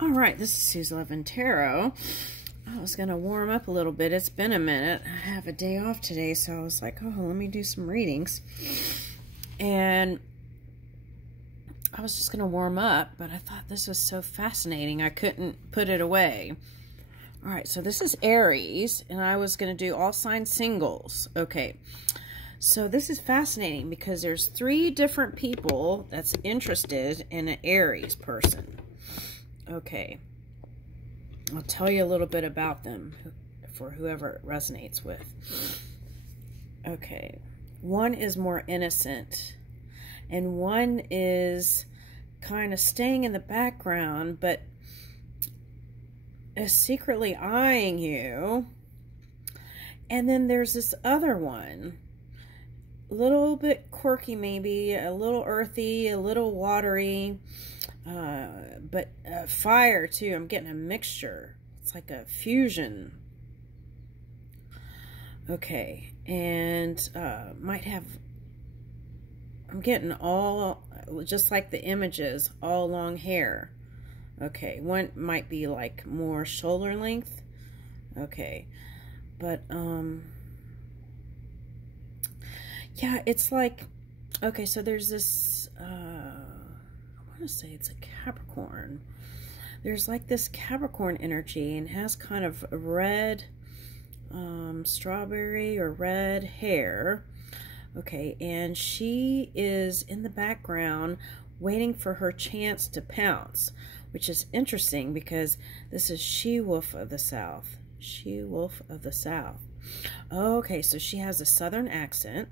All right, this is Sue's Love and Tarot. I was going to warm up a little bit. It's been a minute. I have a day off today, so I was like, oh, let me do some readings. And I was just going to warm up, but I thought this was so fascinating, I couldn't put it away. All right, so this is Aries, and I was going to do all sign singles. Okay, so this is fascinating because there's 3 different people that's interested in an Aries person. Okay, I'll tell you a little bit about them for whoever it resonates with. Okay, one is more innocent, and one is kind of staying in the background, but is secretly eyeing you. And then there's this other one, a little bit quirky, maybe a little earthy, a little watery, but fire too. I'm getting a mixture. It's like a fusion. Okay, and might have, I'm getting all, just like the images, all long hair. Okay, one might be like more shoulder length. Okay, but yeah, it's like, okay, so there's this, I want to say it's a Capricorn. There's like this Capricorn energy and has kind of red, strawberry or red hair. Okay, and she is in the background waiting for her chance to pounce, which is interesting because this is She-Wolf of the South. She-Wolf of the South. Okay, so she has a Southern accent.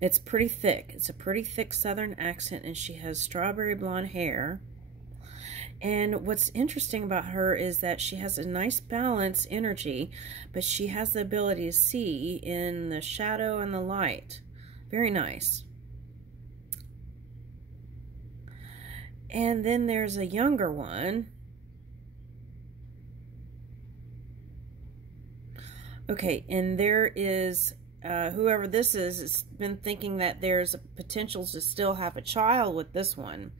It's pretty thick. It's a pretty thick Southern accent, and she has strawberry blonde hair. And what's interesting about her is that she has a nice balanced energy, but she has the ability to see in the shadow and the light. Very nice. And then there's a younger one. Okay, and there is, whoever this is, has been thinking that there's a potential to still have a child with this one.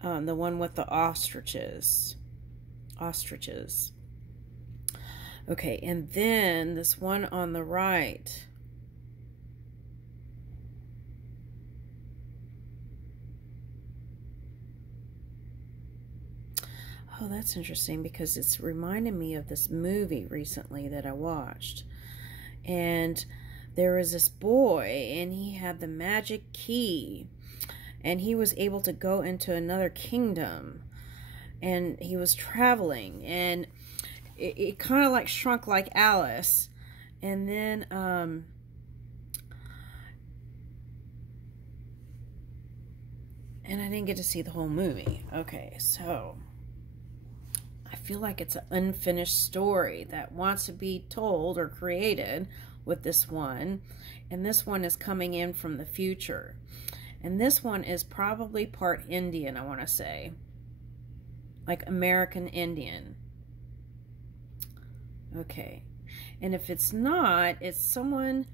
The one with the ostriches. Ostriches. Okay, and then this one on the right. Oh, that's interesting because it's reminding me of this movie recently that I watched. And there was this boy, and he had the magic key. And he was able to go into another kingdom. And he was traveling. And it kind of like shrunk like Alice. And then, and I didn't get to see the whole movie. Okay, so I feel like it's an unfinished story that wants to be told or created with this one. And this one is coming in from the future. And this one is probably part Indian, I want to say. Like American Indian. Okay. And if it's not, it's someone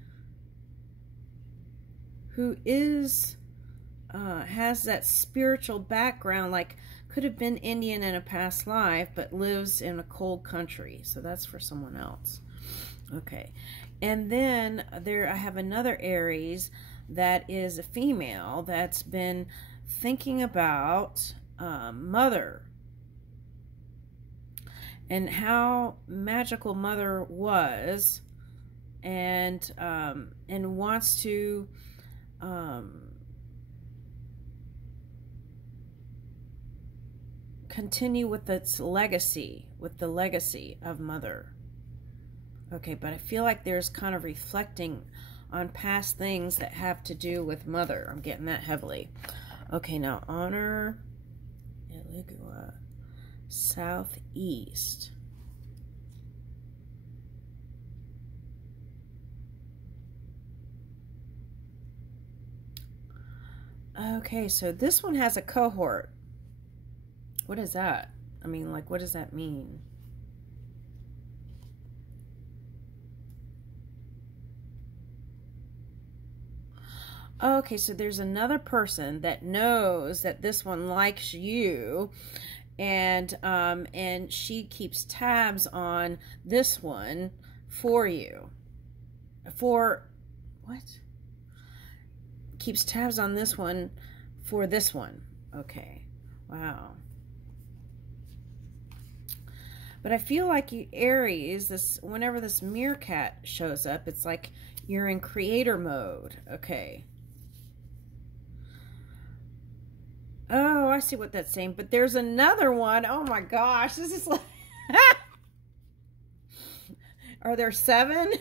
who is, has that spiritual background, like could have been Indian in a past life, but lives in a cold country. So that's for someone else. Okay. And then there, I have another Aries that is a female that's been thinking about mother and how magical mother was, and wants to continue with its legacy, with the legacy of mother. Okay, but I feel like there's kind of reflecting on past things that have to do with mother. I'm getting that heavily. Okay, now honor Eligua, southeast. Okay, so this one has a cohort. What is that? I mean, like, what does that mean? Okay, so there's another person that knows that this one likes you, and she keeps tabs on this one for you. For what? Keeps tabs on this one for this one. Okay. Wow. But I feel like you, Aries, whenever this meerkat shows up, it's like you're in creator mode. Okay. Oh, I see what that's saying. But there's another one. Oh my gosh. This is like... Are there 7?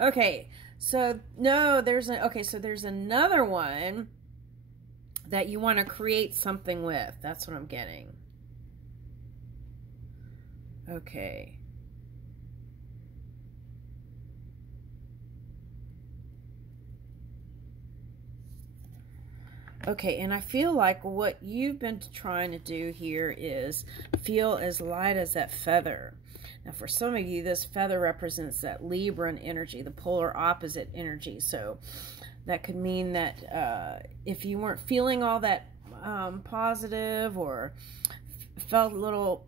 Okay. So, no, so there's another one that you want to create something with. That's what I'm getting. Okay. Okay, and I feel like what you've been trying to do here is feel as light as that feather. Now, for some of you, this feather represents that Libran energy, the polar opposite energy. So that could mean that if you weren't feeling all that positive or felt a little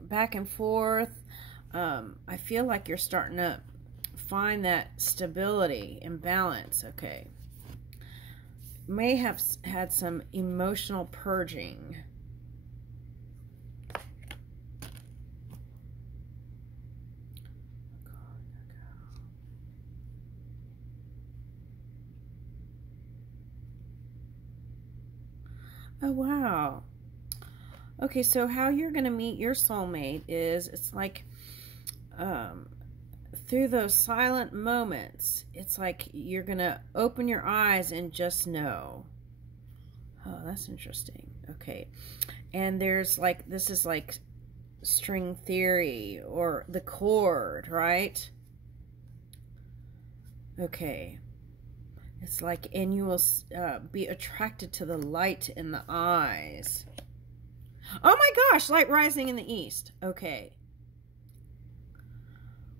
back and forth, I feel like you're starting to find that stability and balance. Okay. May have had some emotional purging. Oh, wow. Okay, so how you're going to meet your soulmate is, it's like through those silent moments, it's like you're going to open your eyes and just know. Oh, that's interesting. Okay. And there's like, this is like string theory or the chord, right? Okay. It's like, and you will be attracted to the light in the eyes. Oh my gosh, light rising in the east. Okay.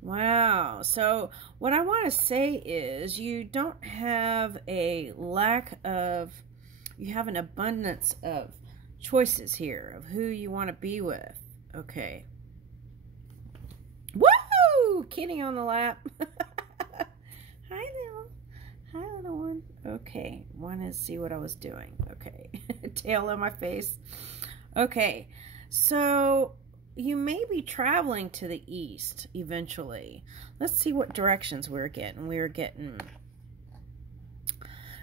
Wow. So what I want to say is you don't have a lack of, you have an abundance of choices here of who you want to be with. Okay. Woo! Kitty on the lap. Hi, little one. Okay. Want to see what I was doing. Okay. Tail on my face. Okay. So you may be traveling to the east eventually. Let's see what directions we're getting. We're getting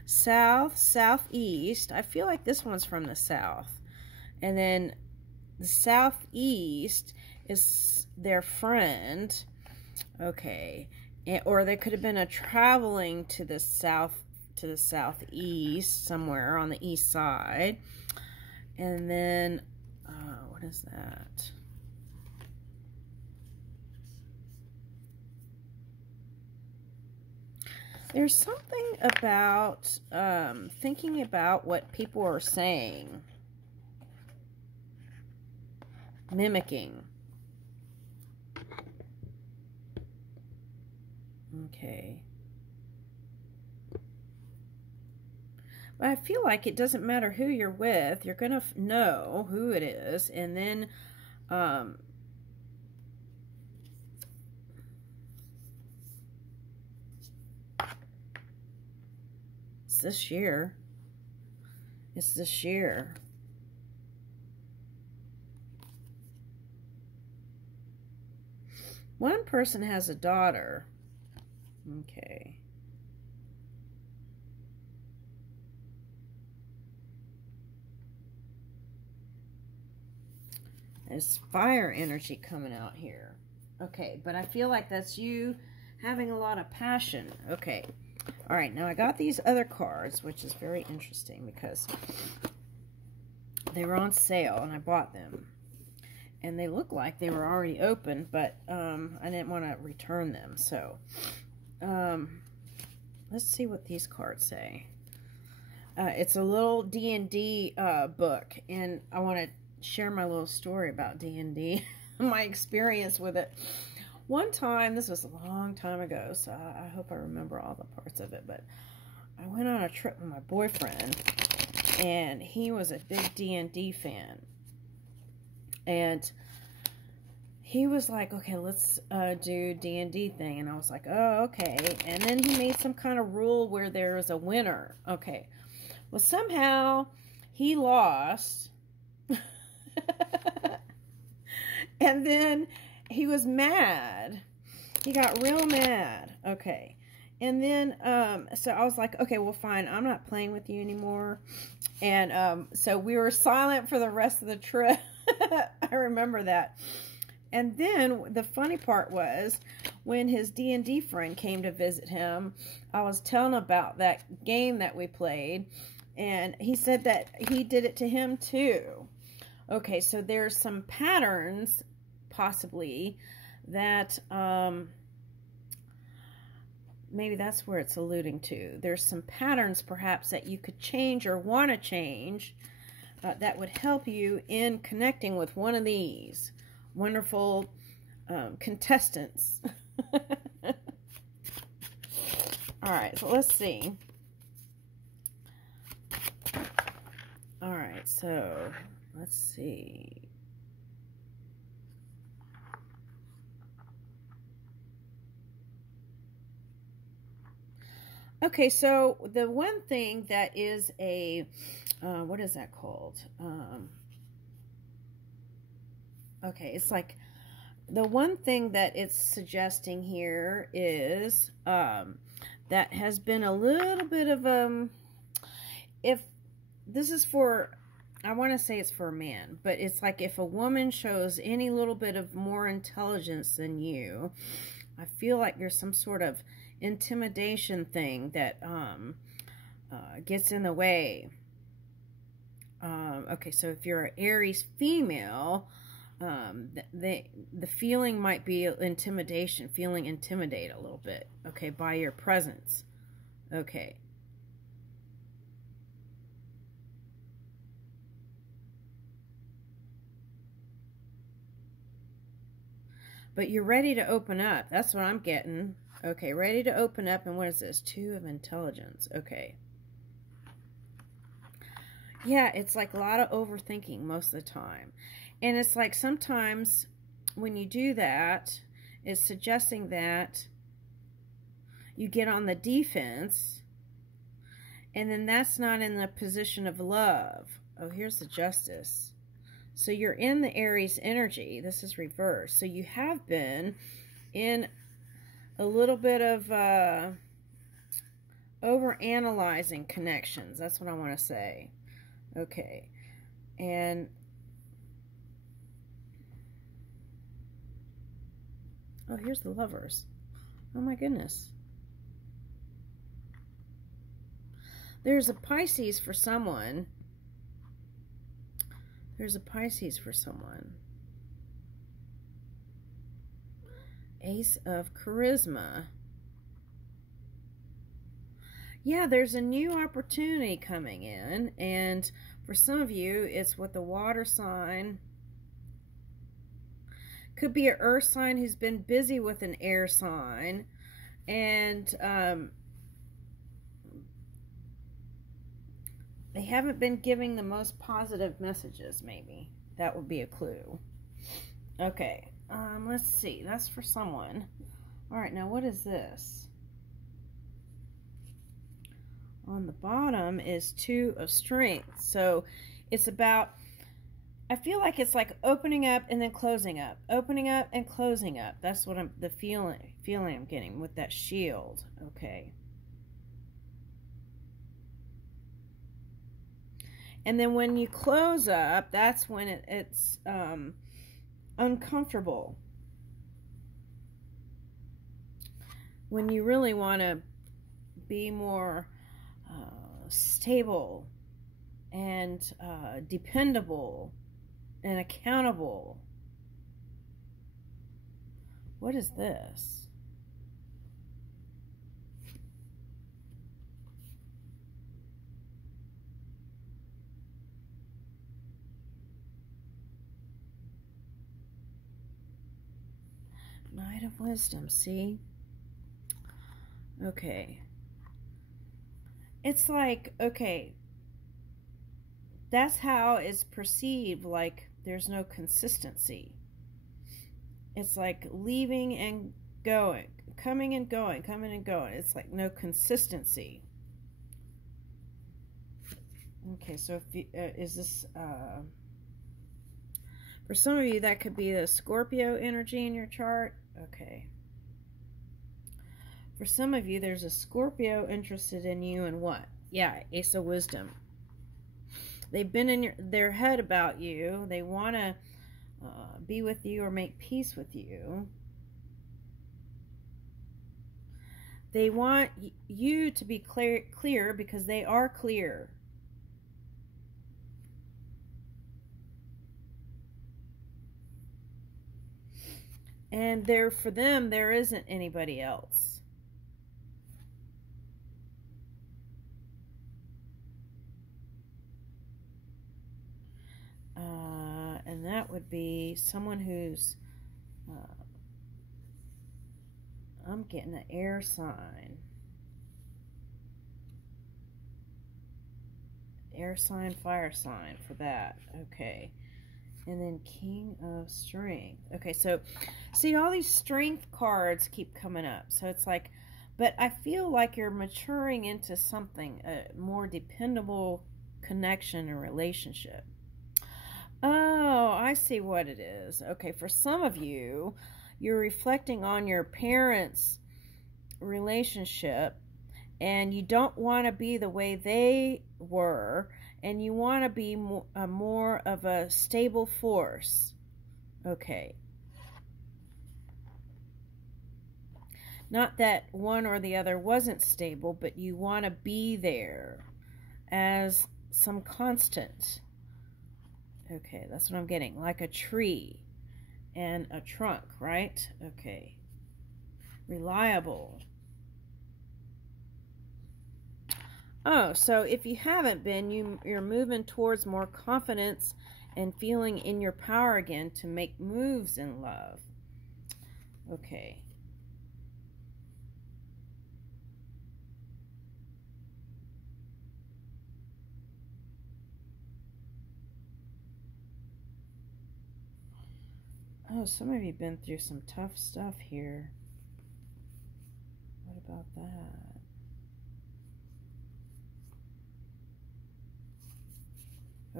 south, southeast. I feel like this one's from the south. And then the southeast is their friend. Okay. Or there could have been a traveling to the south, to the southeast, somewhere on the east side. And then, what is that? There's something about thinking about what people are saying. Mimicking. Okay. But I feel like it doesn't matter who you're with. You're going to know who it is. And then it's this year. It's this year. One person has a daughter. Okay. There's fire energy coming out here. Okay, but I feel like that's you having a lot of passion. Okay. All right, now I got these other cards, which is very interesting because they were on sale and I bought them. And they look like they were already open, but I didn't want to return them. So, let's see what these cards say. It's a little D&D book, and I want to share my little story about D&D, my experience with it. One time, this was a long time ago, so I hope I remember all the parts of it, but I went on a trip with my boyfriend, and he was a big D&D fan. And he was like, okay, let's do D&D thing. And I was like, oh, okay. And then he made some kind of rule where there is a winner. Okay. Well, somehow he lost. And then he was mad. He got real mad. Okay. And then, so I was like, okay, well, fine. I'm not playing with you anymore. And so we were silent for the rest of the trip. I remember that. And then the funny part was when his D&D friend came to visit him, I was telling him about that game that we played. And he said that he did it to him too. Okay, so there's some patterns, possibly, that maybe that's where it's alluding to. There's some patterns, perhaps, that you could change or want to change that would help you in connecting with one of these wonderful contestants. All right, so let's see. All right, so let's see. Okay, so the one thing that is a, what is that called? Okay, it's like, the one thing that it's suggesting here is, that has been a little bit of, if this is for, I want to say it's for a man, but it's like if a woman shows any little bit of more intelligence than you, I feel like there's some sort of intimidation thing that gets in the way. Okay, so if you're an Aries female, the feeling might be intimidation, feeling intimidated a little bit, okay, by your presence. Okay. But you're ready to open up. That's what I'm getting. Okay, ready to open up. And what is this? 2 of intelligence. Okay. Yeah, it's like a lot of overthinking most of the time. And it's like sometimes when you do that, it's suggesting that you get on the defense. And then that's not in the position of love. Oh, here's the Justice. So you're in the Aries energy. This is reversed. So you have been in a little bit of over-analyzing connections. That's what I want to say. Okay. And oh, here's the Lovers. Oh my goodness. There's a Pisces for someone. There's a Pisces for someone. Ace of Charisma. Yeah, there's a new opportunity coming in. And for some of you, it's with the water sign. Could be an earth sign who's been busy with an air sign. And they haven't been giving the most positive messages, maybe. That would be a clue. Okay, let's see. That's for someone. All right, now what is this? On the bottom is 2 of Strength. So it's about, I feel like it's like opening up and then closing up. Opening up and closing up. That's what the feeling I'm getting with that shield. Okay. And then when you close up, that's when it's uncomfortable. When you really want to be more stable and dependable and accountable. What is this? Knight of Wisdom, see? Okay. It's like, okay, that's how it's perceived, like there's no consistency. It's like leaving and going, coming and going, coming and going. It's like no consistency. Okay, so if you, is this, for some of you, that could be the Scorpio energy in your chart. Okay. For some of you, there's a Scorpio interested in you and what? Yeah, Ace of Wisdom. They've been in their head about you. They want to be with you or make peace with you. They want you to be clear because they are clear. And for them, there isn't anybody else. And that would be someone who's, I'm getting an air sign. Air sign, fire sign for that. Okay. And then King of Strength. Okay, so see, all these strength cards keep coming up. So it's like, but I feel like you're maturing into something, a more dependable connection and relationship. Oh, I see what it is. Okay, for some of you, you're reflecting on your parents' relationship, and you don't want to be the way they were, and you want to be more of a stable force. Okay. Not that one or the other wasn't stable, but you want to be there as some constant. Okay, that's what I'm getting. Like a tree and a trunk, right? Okay. Reliable. Oh, so if you haven't been, you're moving towards more confidence and feeling in your power again to make moves in love. Okay. Oh, some of you have been through some tough stuff here. What about that?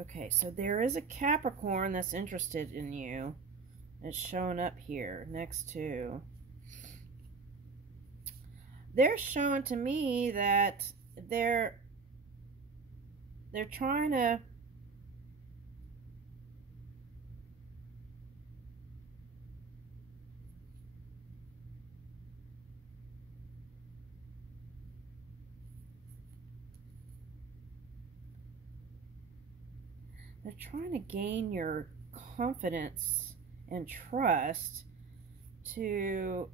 Okay, so there is a Capricorn that's interested in you. It's showing up here next to. They're showing to me that they're trying to gain your confidence and trust to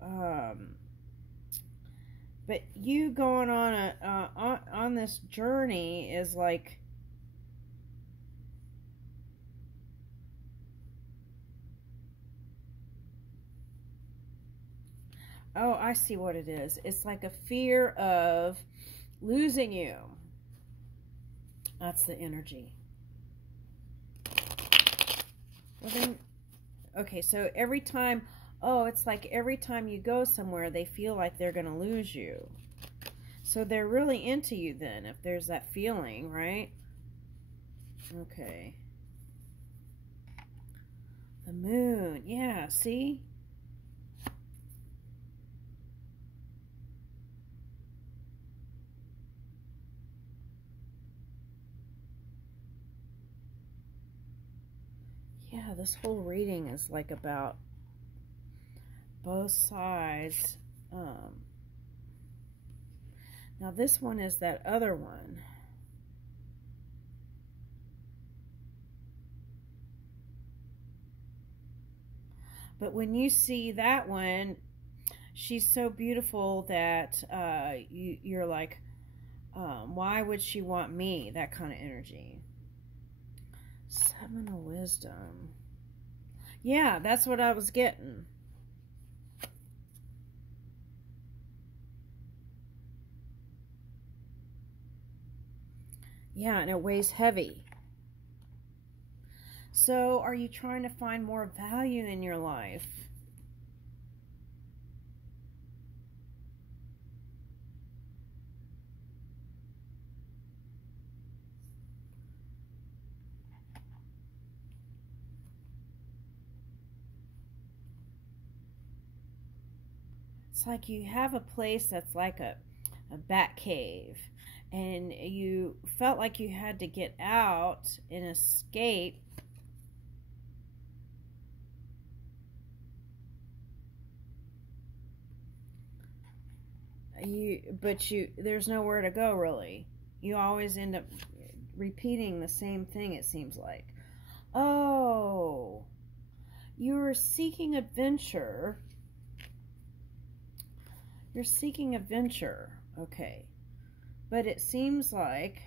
but you going on on this journey is like, oh, I see what it is. It's like a fear of losing you. That's the energy. Well then, okay, so every time, oh, it's like every time you go somewhere, they feel like they're going to lose you. So they're really into you then, if there's that feeling, right? Okay. The moon, yeah, see? Yeah, this whole reading is like about both sides. Now this one is that other one. But when you see that one, she's so beautiful that you're like, why would she want me? That kind of energy. Seven of Wisdom. Yeah, that's what I was getting. Yeah, and it weighs heavy. So are you trying to find more value in your life? It's like you have a place that's like a bat cave, and you felt like you had to get out and escape. There's nowhere to go, really. You always end up repeating the same thing, it seems like. Oh, you were seeking adventure. You're seeking adventure, okay. But it seems like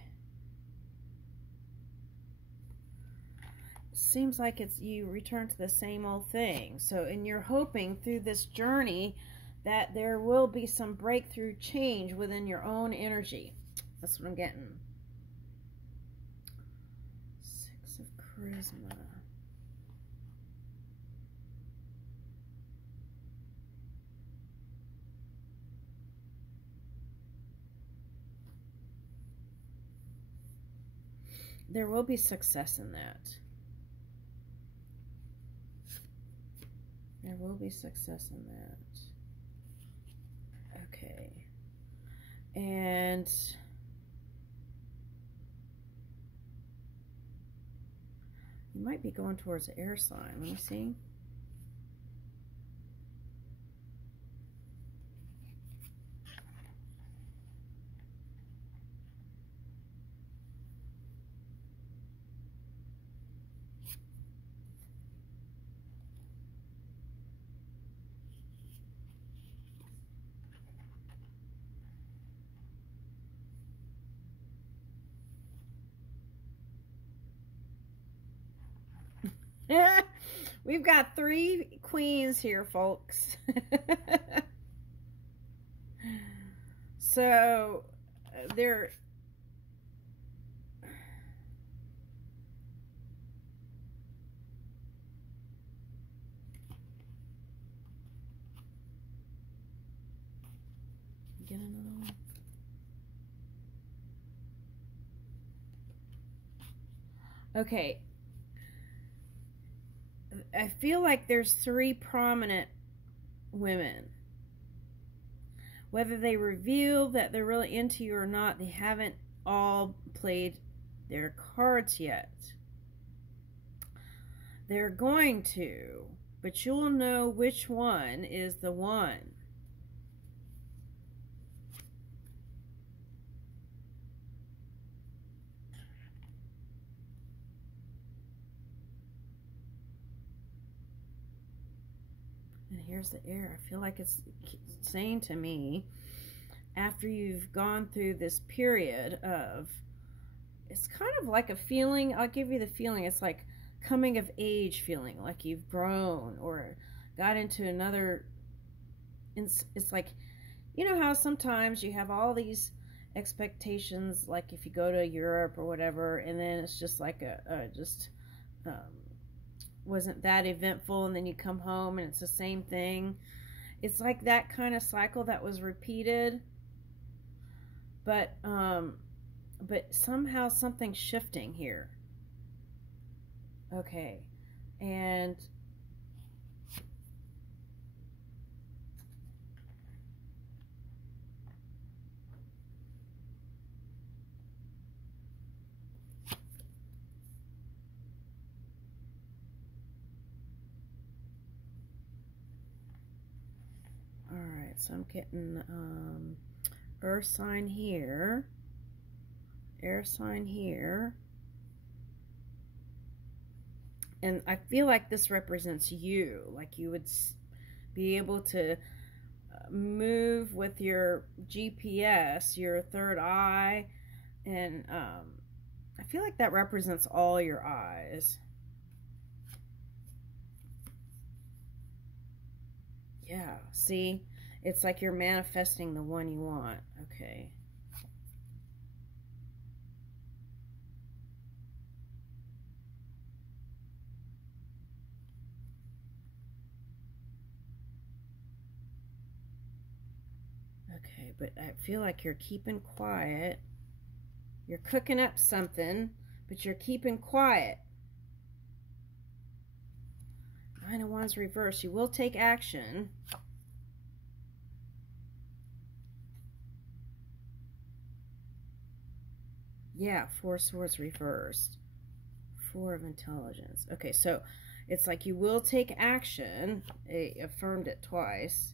it's you return to the same old thing. So, and you're hoping through this journey that there will be some breakthrough change within your own energy. That's what I'm getting. 6 of Charisma. There will be success in that. There will be success in that. Okay. And you might be going towards the air sign. Let me see. We've got 3 queens here, folks. So they're get another one. Okay. I feel like there's 3 prominent women. Whether they reveal that they're really into you or not, they haven't all played their cards yet. They're going to, but you'll know which one is the one. And here's the air. I feel like it's saying to me, after you've gone through this period of, it's kind of like a feeling, I'll give you the feeling, it's like coming of age feeling, like you've grown or got into another, it's like, you know how sometimes you have all these expectations, like if you go to Europe or whatever, and then it's just like wasn't that eventful, and then you come home and it's the same thing. It's like that kind of cycle that was repeated, but somehow something's shifting here. Okay, and so I'm getting earth sign here, air sign here, and I feel like this represents you, like you would be able to move with your GPS, your third eye, and I feel like that represents all your eyes. Yeah, see? It's like you're manifesting the one you want. Okay. Okay, but I feel like you're keeping quiet. You're cooking up something, but you're keeping quiet. Nine of Wands reversed. You will take action. Yeah, Four of Swords reversed. Four of Intelligence. Okay, so it's like you will take action. I affirmed it twice.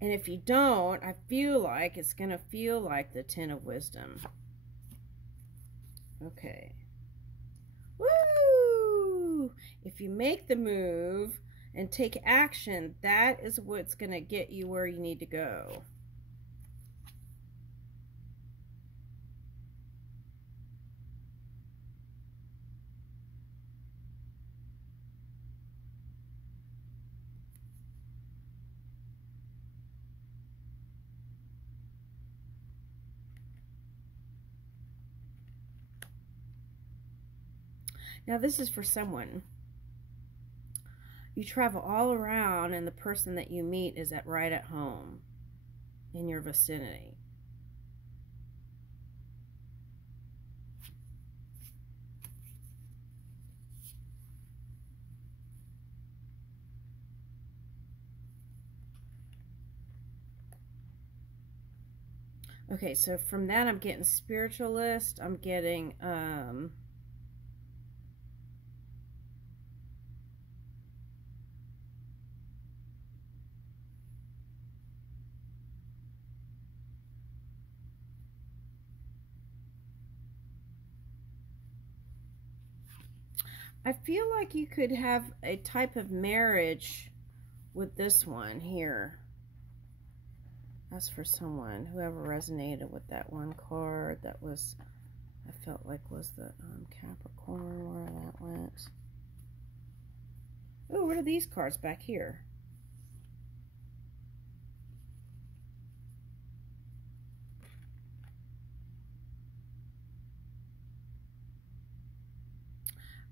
And if you don't, I feel like it's going to feel like the Ten of Wisdom. Okay. Woo! If you make the move and take action, that is what's going to get you where you need to go. Now, this is for someone. You travel all around, and the person that you meet is right at home in your vicinity. Okay, so from that, I'm getting spiritualist. I'm getting, I feel like you could have a type of marriage with this one here. That's for someone, whoever resonated with that one card that was, I felt like was the Capricorn, where that went. Oh, what are these cards back here?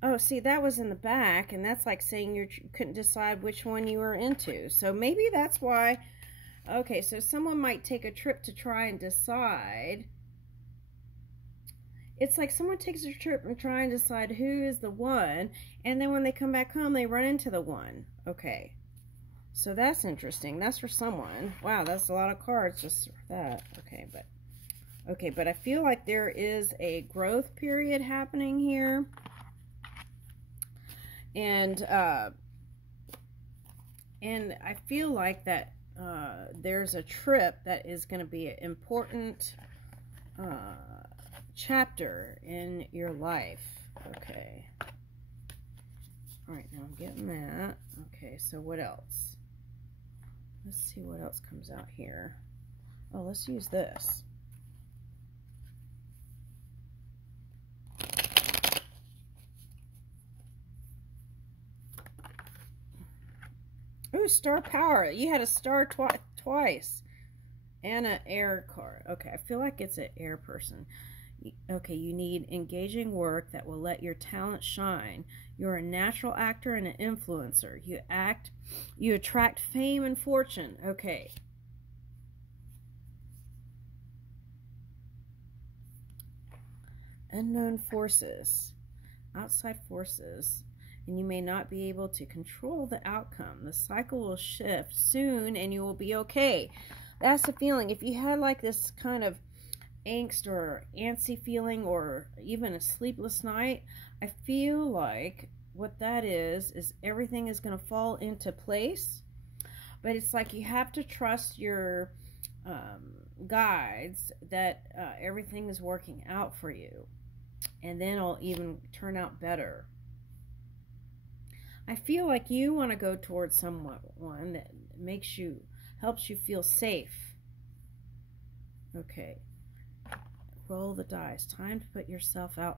Oh, see, that was in the back, and that's like saying you couldn't decide which one you were into. So maybe that's why. Okay, so someone might take a trip to try and decide. It's like someone takes a trip and try and decide who is the one, and then when they come back home, they run into the one. Okay, so that's interesting. That's for someone. Wow, that's a lot of cards just for that. Okay, but I feel like there is a growth period happening here. And I feel like that there's a trip that is going to be an important chapter in your life. Okay. All right, now I'm getting that. Okay, so what else? Let's see what else comes out here. Oh, let's use this. Ooh, star power. You had a star twice. And an air card. Okay, I feel like it's an air person. Okay, you need engaging work that will let your talent shine. You're a natural actor and an influencer. You attract fame and fortune. Okay. Unknown forces. Outside forces. And you may not be able to control the outcome. The cycle will shift soon and you will be okay. That's the feeling. If you had like this kind of angst or antsy feeling or even a sleepless night, I feel like what that is everything is going to fall into place. But it's like you have to trust your guides that everything is working out for you. And then it'll even turn out better. I feel like you want to go towards someone that helps you feel safe. Okay. Roll the dice. Time to put yourself out